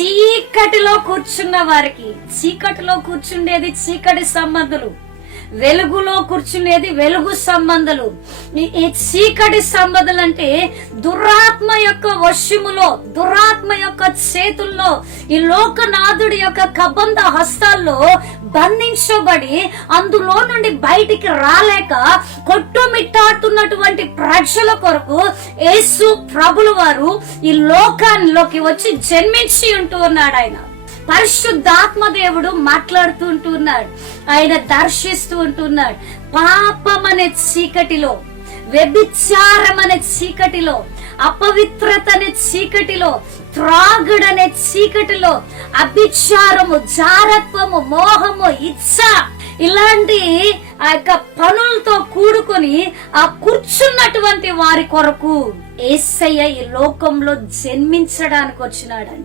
చీకటిలో కూర్చున్న వారికి, చీకటిలో కూర్చుండేది చీకటి సంబంధులు, వెలుగులో కూర్చునేది వెలుగు సంబంధాలు. ఈ చీకటి సంబంధాలు అంటే దురాత్మ యొక్క వశములో, దురాత్మ యొక్క చేతుల్లో, ఈ లోకనాథుడి యొక్క కబంధ హస్తాల్లో బంధించబడి అందులో నుండి బయటికి రాలేక కొట్టుమిట్టాడుతున్నటువంటి ప్రజల కొరకు యేసు ప్రభుల వారు ఈ లోకాల్లోకి వచ్చి జన్మించి ఉంటూ ఉన్నాడు. ఆయన పరిశుద్ధాత్మ దేవుడు మాట్లాడుతూ ఉంటున్నాడు, ఆయన దర్శిస్తూ ఉంటున్నాడు. పాపం అనే చీకటిలో, వ్యభిచారం అనే చీకటిలో, అపవిత్రత అనే చీకటిలో, త్రాగుడనే చీకటిలో, అభిచారము, జారత్వము, మోహము, ఇచ్చ ఇలాంటి ఆ యొక్క పనులతో కూడుకొని ఆ కూర్చున్నటువంటి వారి కొరకు యేసయ్య ఈ లోకంలో జన్మించడానికి వచ్చినాడు.